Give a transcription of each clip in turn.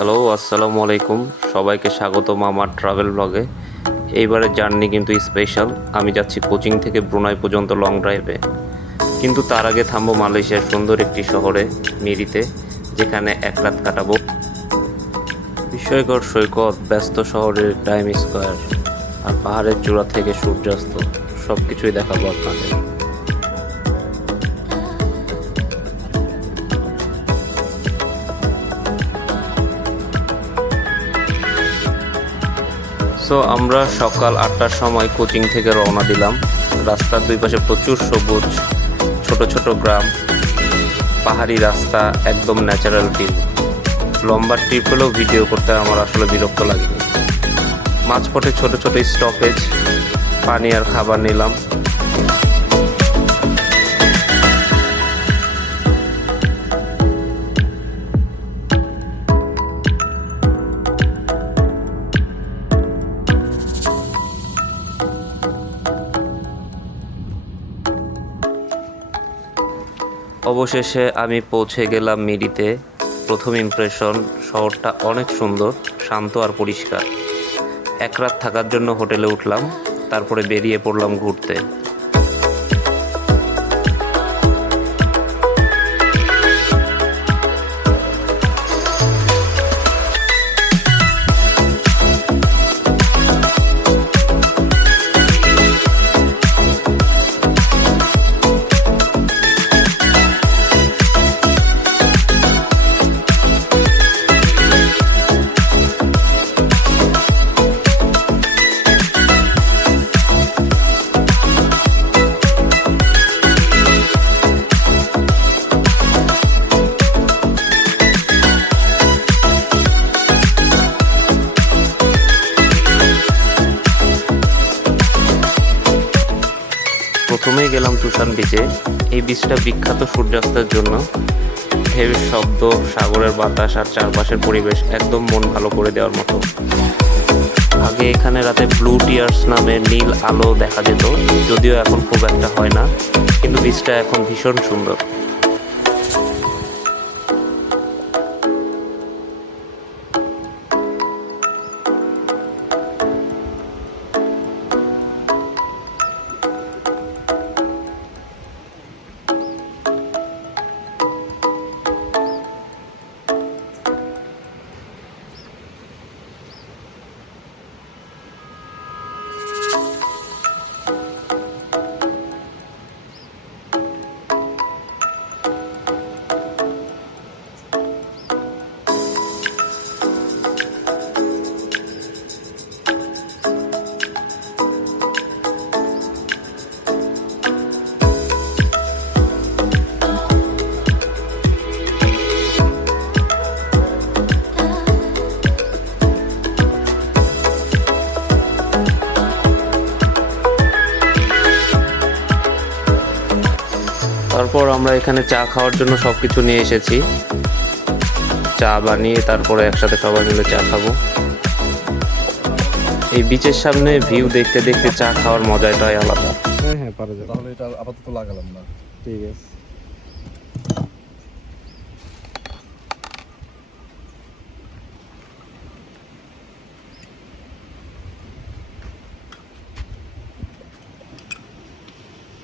Hello, আসসালামু আলাইকুম। সবাইকে স্বাগতম আমার ট্রাভেল ব্লগে। এইবারের জার্নি কিন্তু স্পেশাল। আমি যাচ্ছি কোচিং থেকে ব্রুনাই পর্যন্ত লং ড্রাইভে। কিন্তু তার আগে থামবো মালয়েশিয়ার সুন্দর একটি শহরে, মিরিতে, যেখানে এক রাত কাটাবো। বিস্ময়কর সৈকত, ব্যস্ত শহরের টাইম স্কোয়ার আর পাহাড়ের চূড়া থেকে সূর্যাস্ত, সব কিছুই দেখাবো আপনাদের। সো আমরা সকাল 8টার সময় কোচিং থেকে রওনা দিলাম। রাস্তার দুই পাশে প্রচুর সবুজ, ছোট ছোট গ্রাম, পাহাড়ি রাস্তা, একদম ন্যাচারাল ফিল। লম্বা ট্রিপ হলেও ভিডিও করতে আমার আসলে বিরক্ত লাগেনি। মাঝপথে ছোট ছোট স্টপেজ, পানি আর খাবার নিলাম। অবশেষে আমি পৌঁছে গেলাম মিরিতে। প্রথম ইমপ্রেশন, শহরটা অনেক সুন্দর, শান্ত আর পরিষ্কার। এক রাত থাকার জন্য হোটেলে উঠলাম, তারপরে বেরিয়ে পড়লাম ঘুরতে। প্রথমেই গেলাম তুষান বিচে। এই বিচটা বিখ্যাত সূর্যাস্তের জন্য। ঢেউয়ের শব্দ, সাগরের বাতাস আর চারপাশের পরিবেশ একদম মন ভালো করে দেওয়ার মতো। আগে এখানে রাতে ব্লু টিয়ার্স নামে নীল আলো দেখা যেত, যদিও এখন খুব একটা হয় না, কিন্তু বিচটা এখন ভীষণ সুন্দর। তারপর আমরা এখানে চা খাওয়ার জন্য সবকিছু নিয়ে এসেছি। চা বানিয়ে তারপরে একসাথে সবাই মিলে চা খাবো। এই বিচের সামনে ভিউ দেখতে দেখতে চা খাওয়ার মজাটাই আলাদা। হ্যাঁ হ্যাঁ পারা যাবে। তাহলে এটা আপাতত লাগালাম না। ঠিক আছে।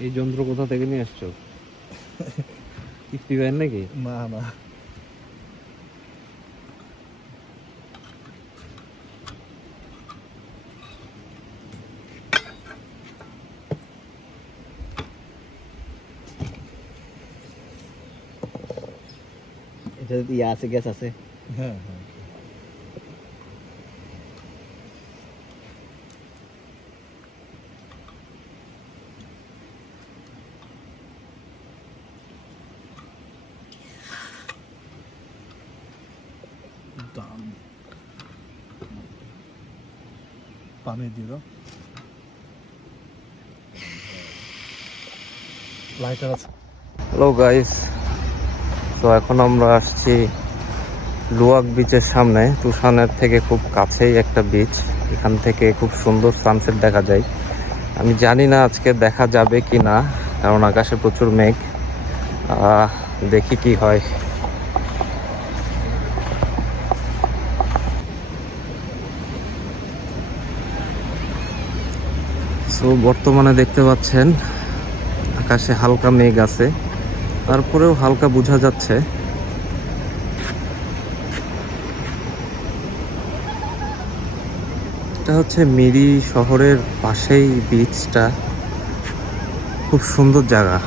এই যন্ত্র কোথা থেকে নিয়ে আসছো? কিস্তি ভ্যান নাকি? না না, এটা ইয়ে আছে, গ্যাস আছে। হ্যাঁ হ্যাঁ, দাম পানি দিয়ে দাও। লাইটার আছে। হ্যালো গাইস, তো এখন আমরা আসছি লুয়াক বিচের সামনে। তুষানের থেকে খুব কাছেই একটা বিচ, এখান থেকে খুব সুন্দর সানসেট দেখা যায়। আমি জানি না আজকে দেখা যাবে কি না, কারণ আকাশে প্রচুর মেঘ। দেখি কি হয়। সো বর্তমানে দেখতে পাচ্ছেন আকাশে হালকা মেঘ আছে, তারপরেও হালকা বোঝা যাচ্ছে। এটা হচ্ছে মিরি শহরের পাশেই বিচটা, খুব সুন্দর জায়গা,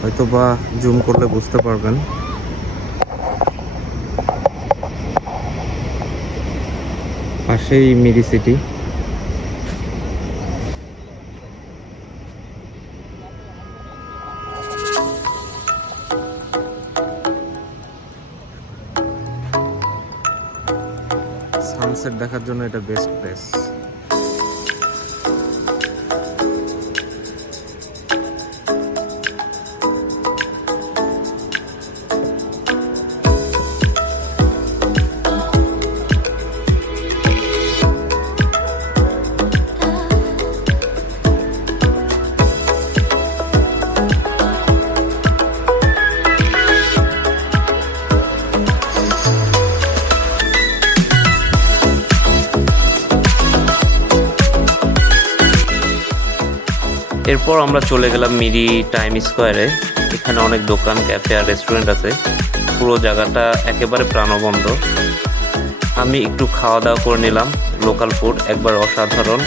হয়তো বা জুম করলে বুঝতে পারবেন। পাশেই মিরি সিটি। সানসেট দেখার জন্য এটা বেস্ট প্লেস। এরপর আমরা চলে গেলাম মিরি টাইম স্কোয়ারে। এখানে অনেক দোকান, ক্যাফে আর রেস্টুরেন্ট আছে। পুরো জায়গাটা একেবারে প্রাণবন্ত। আমি একটু খাওয়া দাওয়া করে নিলাম, লোকাল ফুড একবার অসাধারণ।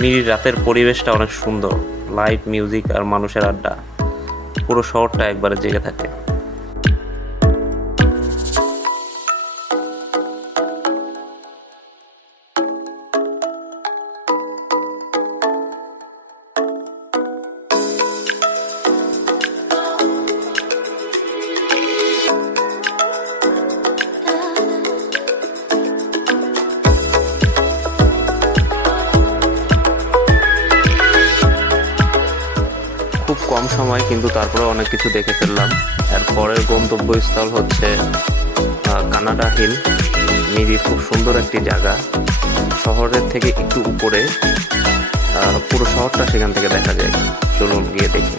মিরির রাতের পরিবেশটা অনেক সুন্দর, লাইট, মিউজিক আর মানুষের আড্ডা, পুরো শহরটা একবারে জেগে থাকে। খুব কম সময়, কিন্তু তারপরে অনেক কিছু দেখে ফেললাম। এর পরের গন্তব্যস্থল হচ্ছে কানাডা হিল। মিরির খুব সুন্দর একটি জায়গা, শহরের থেকে একটু উপরে, পুরো শহরটা সেখান থেকে দেখা যায়। চলুন গিয়ে দেখি।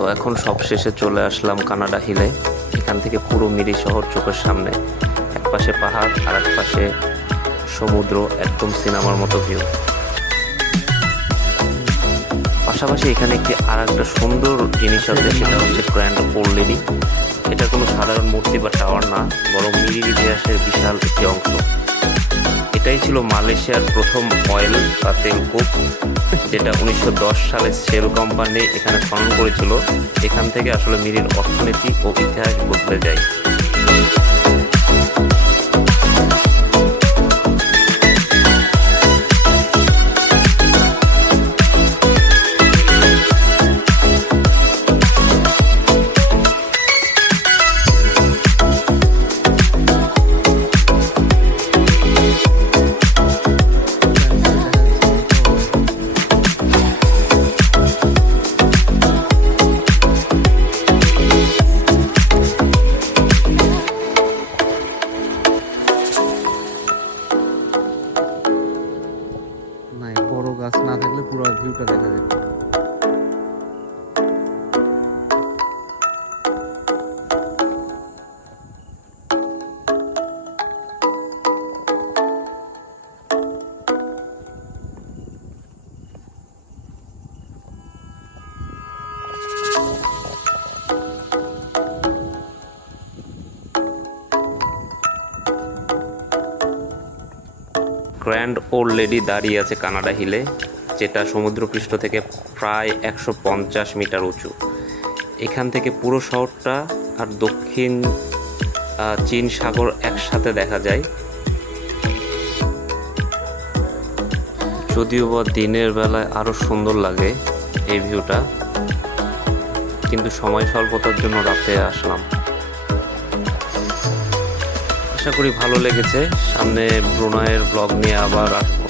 তো এখন সব শেষে চলে আসলাম কানাডা হিলে। এখান থেকে পুরো মিরি শহর চোখের সামনে, এক পাশে পাহাড় আর এক পাশে সমুদ্র, একদম সিনেমার মতো ভিউ। পাশাপাশি এখানে আর একটা সুন্দর জিনিস আছে, সেটা হচ্ছে গ্র্যান্ড ওল্ড লেডি। এটা কোনো সাধারণ মূর্তি বা টাওয়ার না, বরং মিরির ইতিহাসের বিশাল একটি অংশ। এটাই ছিল মালয়েশিয়ার প্রথম অয়েল বা তেলকূপ, যেটা 1910 সালে সেল কোম্পানি এখানে খনন করেছিল। এখান থেকে আসলে মিরির অর্থনীতি ও ইতিহাস বদলে যায়। না, বড় গাছ না থাকলে পুরো ভিউটা দেখা যেত। গ্র্যান্ড ওল্ড লেডি দাঁড়িয়ে আছে কানাডা হিলে, যেটা সমুদ্রপৃষ্ঠ থেকে প্রায় 150 মিটার উঁচু। এখান থেকে পুরো শহরটা আর দক্ষিণ চীন সাগর একসাথে দেখা যায়। যদিও বা দিনের বেলায় আরও সুন্দর লাগে এই ভিউটা, কিন্তু সময় স্বল্পতার জন্য রাতে আসলাম। আশা করি ভালো লেগেছে। সামনে ব্রুনাইয়ের ব্লগ নিয়ে আবার আসবো।